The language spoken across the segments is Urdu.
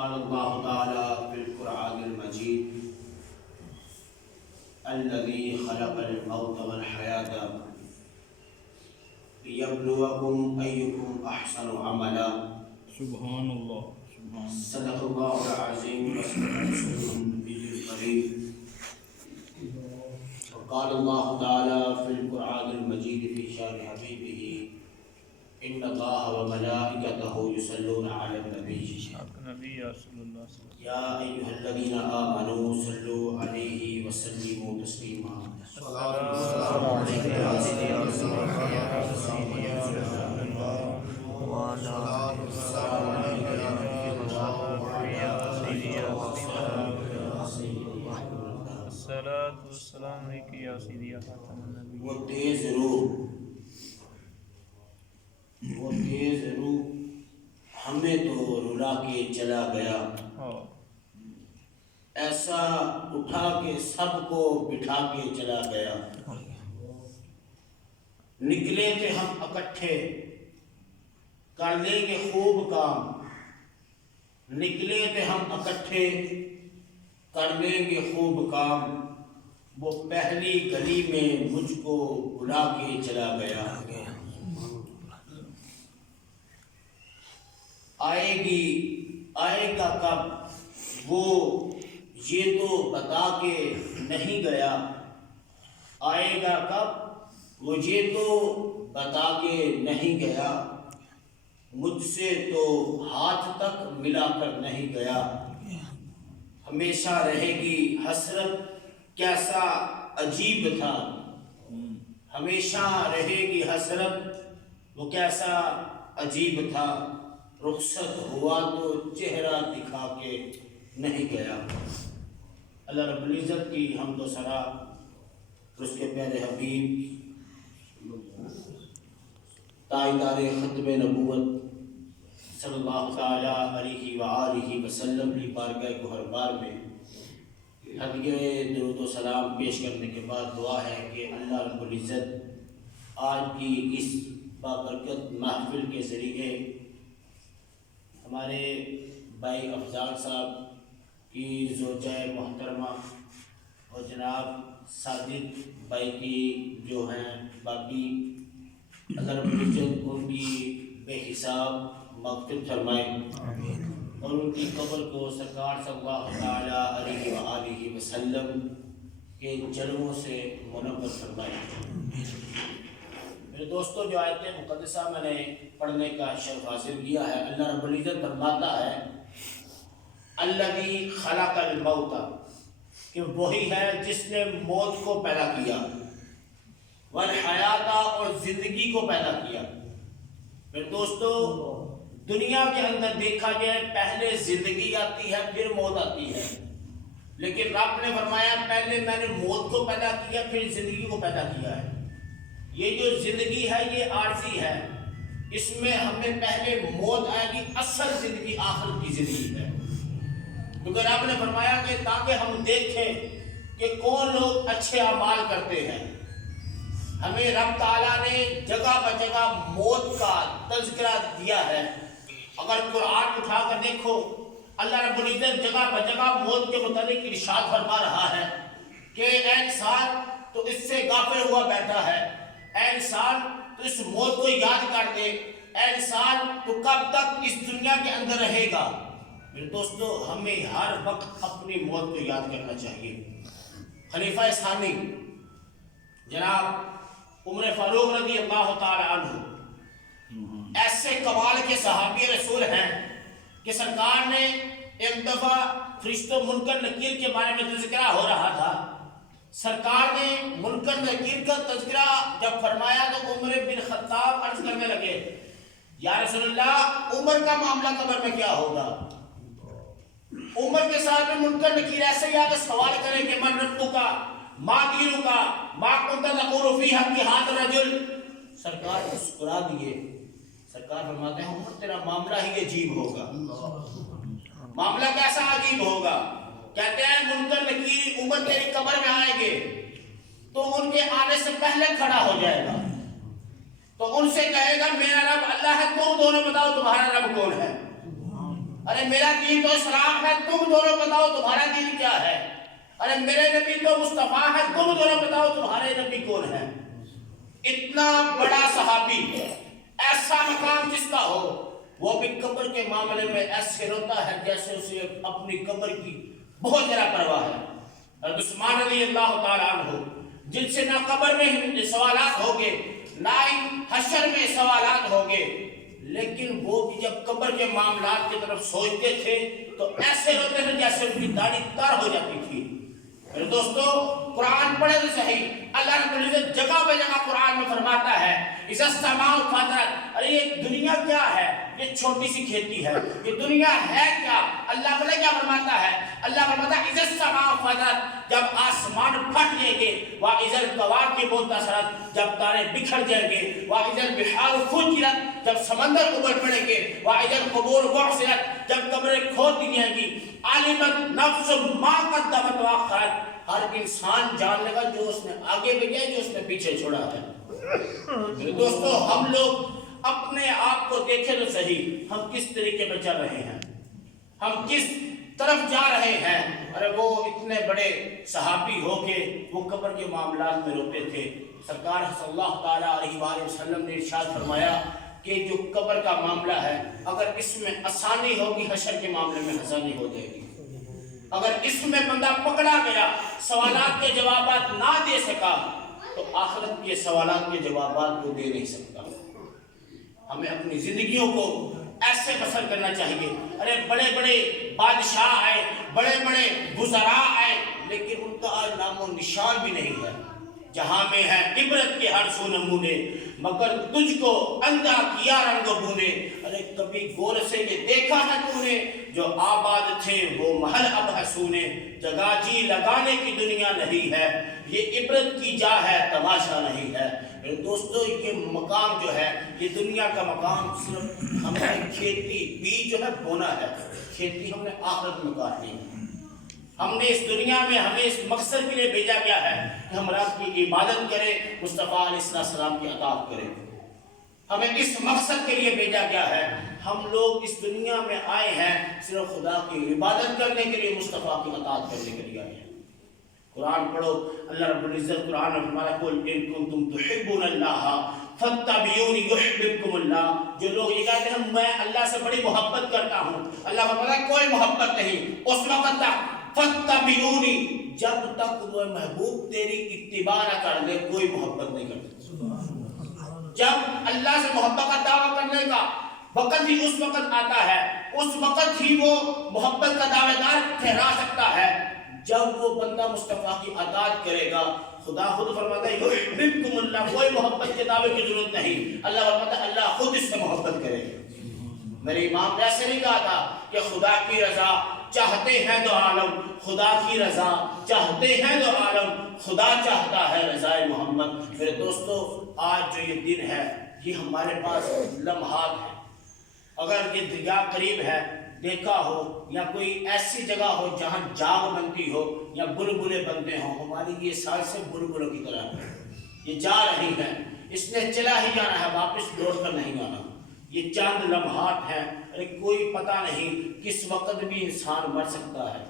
قال اللہ تعالی فی القرآن المجید الذی خلق الموت والحیاة لیبلوکم ایکم احسن عملا سبحان اللہ سبحان صدق اللہ العظیم وصدق رسولہ النبی الکریم وقال اللہ تعالی فی القرآن المجید فی شان حبیبہ ان اللہ وملائکتہ یصلون علی النبی نبی رسول اللہ صلی اللہ یا ایھا الذین آمنوا صلوا علیہ وسلموا تسلیما الصلاۃ والسلام علیک یا سیدی یا خاتم النبی. وہ تیز روح ہمیں تو رلا کے چلا گیا، ایسا اٹھا کے سب کو بٹھا کے چلا گیا. نکلے تھے ہم اکٹھے کر لیں گے خوب کام، نکلے تھے ہم اکٹھے کر لیں گے خوب کام، وہ پہلی گلی میں مجھ کو بلا کے چلا گیا. آئے گا کب وہ یہ تو بتا کے نہیں گیا، آئے گا کب وہ یہ تو بتا کے نہیں گیا، مجھ سے تو ہاتھ تک ملا کر نہیں گیا. ہمیشہ رہے گی حسرت کیسا عجیب تھا، ہمیشہ رہے گی حسرت وہ کیسا عجیب تھا، رخصت ہوا تو چہرہ دکھا کے نہیں گیا. اللہ رب العزت کی حمد و ثنا اور اس کے پیارے حبیب تاجدار ختم نبوت صلی اللہ تعالی علیہ وآلہ وسلم کی بارگاہ گوہر بار میں ہدیہ درود و سلام پیش کرنے کے بعد دعا ہے کہ اللہ رب العزت آج کی اس بابرکت محفل کے ذریعے ہمارے بھائی افضال صاحب کی زوجہ محترمہ اور جناب ساجد بھائی کی جو ہیں باقی، اللہ رب العزت ان کی بے حساب مغفرت فرمائے اور ان کی قبر کو سرکار صلی اللہ تعالی علیہ وآلہ وسلم کے جلووں سے منور فرمائے. میرے دوستو، جو آیت مقدسہ میں نے پڑھنے کا شرف حاصل کیا ہے، اللہ رب العزت فرماتا ہے الذی خلق الموت، کہ وہی ہے جس نے موت کو پیدا کیا، والحیات، اور زندگی کو پیدا کیا. میرے دوستو، دنیا کے اندر دیکھا جائے پہلے زندگی آتی ہے پھر موت آتی ہے، لیکن رب نے فرمایا پہلے میں نے موت کو پیدا کیا پھر زندگی کو پیدا کیا ہے. یہ جو زندگی ہے یہ عارضی ہے، اس میں ہمیں پہلے موت آئے گی، اصل زندگی آخرت کی زندگی ہے. کیونکہ رب نے فرمایا کہ تاکہ ہم دیکھیں کہ کون لوگ اچھے اعمال کرتے ہیں. ہمیں رب تعالیٰ نے جگہ بجگہ موت کا تذکرہ دیا ہے. اگر قرآن اٹھا کر دیکھو، اللہ رب العزت جگہ بجگہ موت کے متعلق ارشاد فرما رہا ہے کہ اے انسان تو اس سے غافل ہوا بیٹھا ہے، اے انسان تو اس موت کو یاد کر دے، اے انسان تو کب تک اس دنیا کے اندر رہے گا. میرے دوستو، ہمیں ہر وقت اپنی موت کو یاد کرنا چاہیے. خلیفہ ثانی جناب عمر فاروق رضی اللہ تعالی عنہ ایسے کمال کے صحابی رسول ہیں کہ سرکار نے ایک دفعہ فرشت و منکر نکیر کے بارے میں تذکرہ ہو رہا تھا. سرکار نے منکر نکیر کا تذکرہ جب فرمایا تو عمر بن خطاب عرض کرنے لگے، یا رسول اللہ، عمر کا معاملہ قبر میں کیا ہوگا؟ عمر کے ساتھ میں منکر نکیر ایسے ہی آگے سوال کریں کہ من ربو کا، ما دینو کا، ما کنت تقول فی حق ھذا الرجل. سرکار مسکرا دیے. سرکار فرماتے ہیں عمر تیرا معاملہ ہی عجیب ہوگا. معاملہ کیسا عجیب ہوگا؟ کہتے ہیں منکر نکیر عمر تیری قبر میں آئیں گے تو ان کے آنے سے پہلے کھڑا ہو جائے گا تو ان سے کہے گا میرا رب اللہ ہے، تم دونوں بتاؤ تمہارا رب کون ہے؟ ارے میرا دین تو اسلام ہے، تم دونوں بتاؤ تمہارا دین کیا ہے؟ ارے میرے نبی تو مصطفیٰ ہے، تم دونوں بتاؤ تمہارے نبی کون ہے؟ اتنا بڑا صحابی، ایسا مقام جس کا ہو، وہ بھی قبر کے معاملے میں ایسے روتا ہے جیسے اسے اپنی قبر کی بہت زیادہ پرواہ ہے۔ حضرت عثمان رضی اللہ تعالیٰ عنہ، جن سے نہ قبر میں سوالات ہوگے نہ ہی حشر میں سوالات ہوگے، لیکن وہ بھی جب قبر کے معاملات کی طرف سوچتے تھے تو ایسے ہوتے تھے جیسے ان کی داڑھی تار ہو جاتی تھی۔ میرے دوستو، قرآن پڑھے تو صحیح، اللہ رب العزت جگہ بہ جگہ قرآن میں فرماتا ہے اِذَا السَّمَاءُ فَطَرَتْ، ارے یہ دنیا کیا ہے؟ یہ چھوٹی سی کھیتی ہے، یہ دنیا ہے کیا؟ اللہ بلے کیا فرماتا ہے؟ اللہ فرماتا ہے اِذَا السَّمَاءُ فَطَرَتْ، جب آسمان پھٹ جائیں گے، وَإِذَا الْكَوَاكِبُ انتَثَرَتْ، جب تارے بکھر جائیں گے، وَإِذَا الْبِحَارُ فُجِّرَتْ، جب سمندر ابل پڑیں گے، وَإِذَا الْقُبُورُ بُعْثِرَتْ، جب قبریں کھود دی جائیں گی، عَلِمَتْ نَفْسٌ مَا قَدَّمَتْ وَأَخَّرَتْ، ہر انسان جان لے گا جو اس نے آگے بھیجا ہے، جو اس نے پیچھے چھوڑا ہے۔ میرے دوستو، ہم لوگ اپنے آپ کو دیکھیں تو صحیح، ہم کس طریقے پہ چل رہے ہیں، ہم کس طرف جا رہے ہیں۔ ارے وہ اتنے بڑے صحابی ہو کے وہ قبر کے معاملات میں روتے تھے۔ سرکار صلی اللہ تعالیٰ علیہ وآلہ وسلم نے ارشاد فرمایا کہ جو قبر کا معاملہ ہے، اگر اس میں آسانی ہوگی حشر کے معاملے میں آسانی ہو جائے گی۔ اگر اس میں بندہ پکڑا گیا، سوالات کے جوابات نہ دے سکا، تو آخرت کے سوالات کے جوابات کو دے نہیں سکتا۔ ہمیں اپنی زندگیوں کو ایسے بسر کرنا چاہیے۔ ارے بڑے بڑے بادشاہ آئے، بڑے بڑے وزراء آئے، لیکن ان کا آج نام و نشان بھی نہیں ہے۔ جہاں میں ہے عبرت کے ہر سو نمونے، مگر تجھ کو اندھا کیا رنگ بونے۔ ارے کبھی غور سے یہ دیکھا ہے تو نے، جو آباد تھے وہ محل اب ہے سونے۔ جگہ جی لگانے کی دنیا نہیں ہے، یہ عبرت کی جا ہے تماشا نہیں ہے۔ میرے دوستو، یہ مقام جو ہے، یہ دنیا کا مقام صرف ہمیں کھیتی بیج جو ہے بونا ہے، کھیتی ہم نے آخرت میں کاٹنی ہے۔ ہم نے اس دنیا میں ہمیں اس مقصد کے لیے بھیجا گیا ہے کہ ہم رب کی عبادت کریں، مصطفیٰ علیہ السلام کی اطاعت کریں۔ ہمیں اس مقصد کے لیے بھیجا گیا ہے۔ ہم لوگ اس دنیا میں آئے ہیں صرف خدا کی عبادت کرنے کے لیے، مصطفیٰ کی اطاعت کرنے کے لیے آئے ہیں۔ قرآن پڑھو، اللہ رب العزت قرآن میں فرمایا قل ان کنتم تحبون اللہ فاتبعونی یحببکم اللہ۔ جو لوگ یہ کہتے ہیں میں اللہ سے بڑی محبت کرتا ہوں، اللہ فرماتا ہے کوئی محبت نہیں اس وقت تک، فاتبعونی، جب تک وہ محبوب تیری اتباع نہ کر دے کوئی محبت نہیں کرتا۔ جب اللہ سے محبت کا دعویٰ کرنے کا وقت ہی اس وقت آتا ہے، اس وقت ہی وہ محبت کا دعوے دار ٹھہرا سکتا ہے جب وہ بندہ مصطفیٰ کی اطاعت کرے گا۔ خدا خود فرماتا ہے یحببکم اللہ، کوئی محبت کے دعوے کی ضرورت نہیں، اللہ فرماتا ہے اللہ خود اس سے محبت کرے گا۔ میرے امام نے ایسے نہیں کہا تھا کہ خدا کی رضا چاہتے ہیں تو عالم، خدا کی رضا چاہتے ہیں تو عالم، خدا چاہتا ہے رضا محمد۔ میرے دوستو، آج جو یہ دن ہے یہ ہمارے پاس لمحات ہیں۔ اگر یہ دریا قریب ہے، دیکھا ہو، یا کوئی ایسی جگہ ہو جہاں جاگ بنتی ہو یا بلبلے بنتے ہوں، ہماری یہ سال سے بلبلوں کی طرح ہے، یہ جا رہی ہے، اس نے چلا ہی جانا ہے، واپس لوٹ کر نہیں آنا۔ یہ چند لمحات ہیں، ارے کوئی پتہ نہیں کس وقت بھی انسان مر سکتا ہے،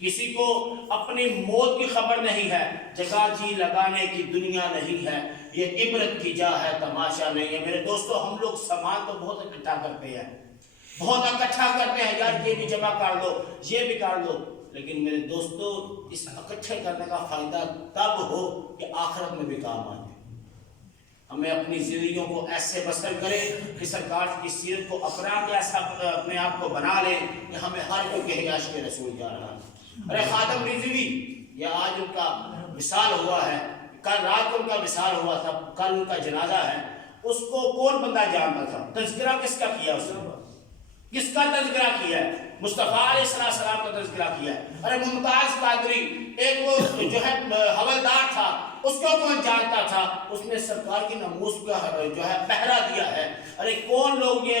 کسی کو اپنی موت کی خبر نہیں ہے۔ جگہ جی لگانے کی دنیا نہیں ہے، یہ عبرت کی جا ہے تماشا نہیں ہے۔ میرے دوستو، ہم لوگ سامان تو بہت اکٹھا کرتے ہیں، بہت اکٹھا کرتے ہیں، یار یہ بھی جمع کر دو، یہ بھی کر دو، لیکن میرے دوستو اس اکٹھے کرنے کا فائدہ تب ہو کہ آخرت میں بھی کام آئے۔ ہمیں اپنی زندگیوں کو ایسے بسر کریں کہ سرکار کی سیرت کو اپنا کے ایسا اپنے آپ کو بنا لیں کہ ہمیں ہر کوئی کہے عاشق رسول جا رہا ہے۔ ارے خادم رضوی، یہ آج ان کا وصال ہوا ہے، کل رات کو ان کا وصال ہوا تھا، کل ان کا جنازہ ہے۔ اس کو کون بندہ جانتا تھا؟ تذکرہ کس کا کیا اس نے؟ کس کا تذکرہ کیا ہے؟ مصطفیٰ علیہ السلام کا تذکرہ کیا ہے۔ ارے ممتاز قادری، ایک وہ جو ہے حوالدار تھا، اس کو کون جانتا تھا؟ اس نے سرکار کی ناموس کا جو ہے پہرا دیا ہے۔ ارے کون لوگ یہ